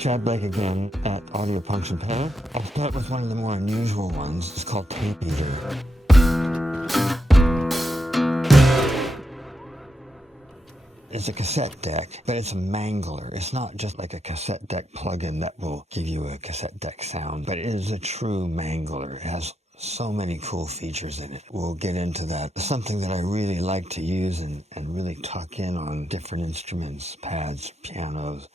Tchad Blake again at Audiopunks Tchad. I'll start with one of the more unusual ones. It's called Tape Mangler. It's a cassette deck, but it's a mangler. It's not just like a cassette deck plugin that will give you a cassette deck sound, but it is a true mangler. It has so many cool features in it. We'll get into that. Something that I really like to use and really tuck in on different instruments, pads, pianos,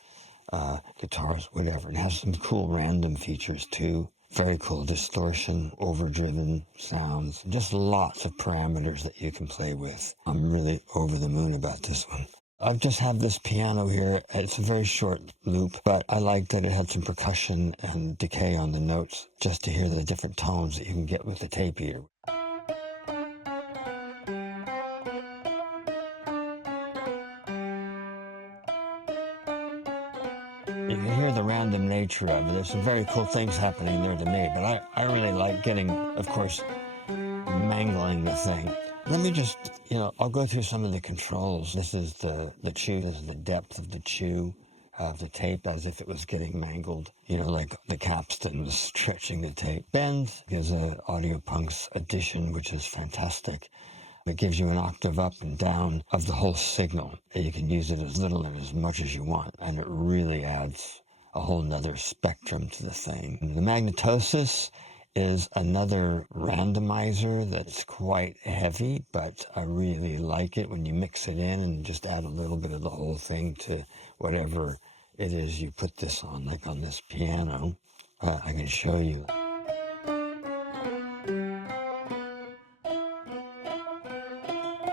guitars, whatever. It has some cool random features too. Very cool distortion, overdriven sounds, just lots of parameters that you can play with. I'm really over the moon about this one. I've just have this piano here. It's a very short loop, but I like that it had some percussion and decay on the notes just to hear the different tones that you can get with the tape eater. You can hear the random nature of it. There's some very cool things happening there to me, but I really like getting, of course, mangling the thing. Let me just, I'll go through some of the controls. This is the chew. This is the depth of the chew of the tape as if it was getting mangled, like the capstan was stretching the tape. Bend is an Audiopunks edition, which is fantastic. It gives you an octave up and down of the whole signal. You can use it as little and as much as you want, and it really adds a whole nother spectrum to the thing. The magnetosis is another randomizer that's quite heavy, but I really like it when you mix it in and just add a little bit of the whole thing to whatever it is you put this on, like on this piano. I can show you.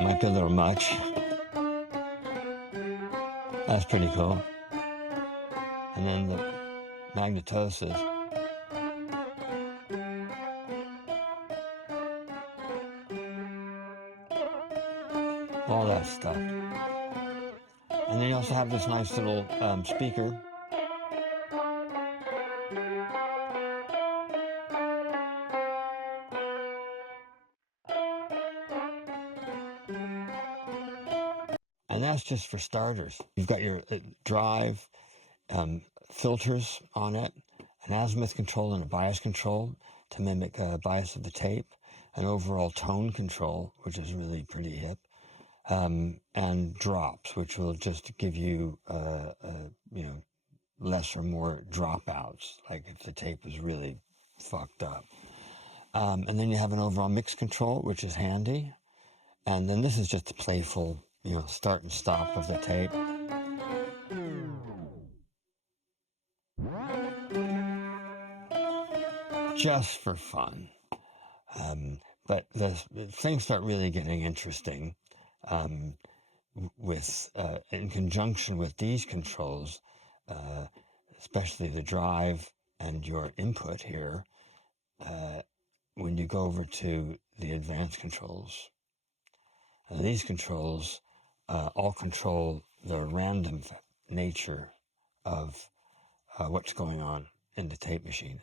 Might be a little much. That's pretty cool. And then the magnetosis. All that stuff. And then you also have this nice little speaker. And that's just for starters. You've got your drive, filters on it, an azimuth control and a bias control to mimic a bias of the tape, an overall tone control, which is really pretty hip, and drops, which will just give you, less or more dropouts, like if the tape is really fucked up. And then you have an overall mix control, which is handy. And then this is just a playful, start and stop of the tape. Just for fun. But things start really getting interesting in conjunction with these controls, especially the drive and your input here. When you go over to the advanced controls, these controls all control the random nature of what's going on in the tape machine.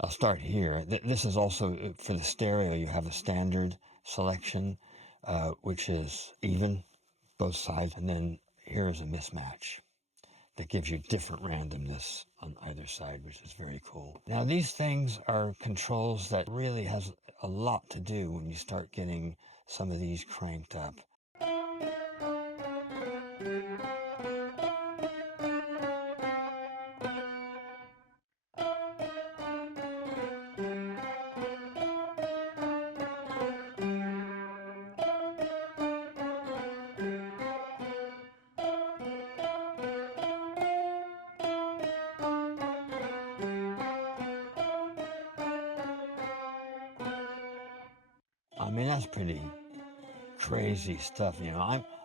I'll start here. This is also, for the stereo, you have a standard selection, which is even, both sides, and then here is a mismatch that gives you different randomness on either side, which is very cool. Now, these things are controls that really has a lot to do when you start getting some of these cranked up. I mean, that's pretty crazy stuff,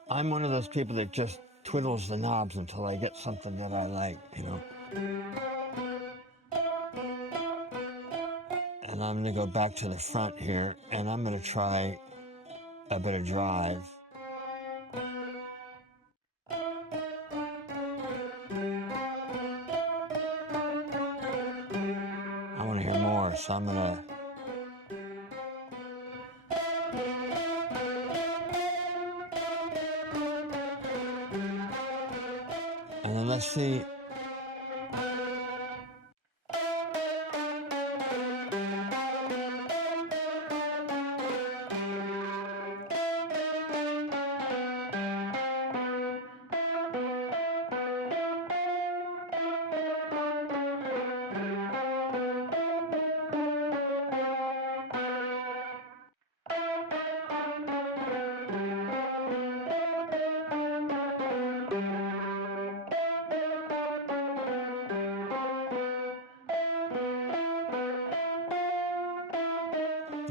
I'm one of those people that just twiddles the knobs until I get something that I like, And I'm going to go back to the front here, and I'm going to try a bit of drive. I want to hear more, so I'm going to... And then let's see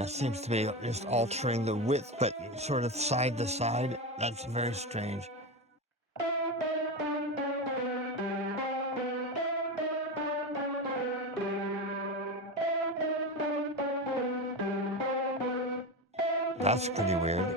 That seems to be just altering the width, but sort of side to side. That's very strange. That's pretty weird.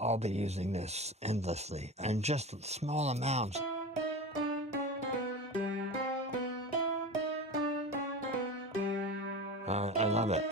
I'll be using this endlessly, and just small amounts. I love it.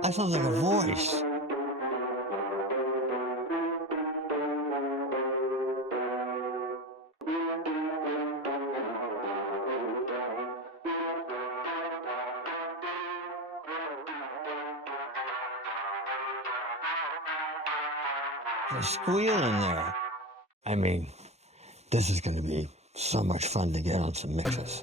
That sounds like a voice. There's a squeal in there. I mean, this is going to be so much fun to get on some mixes.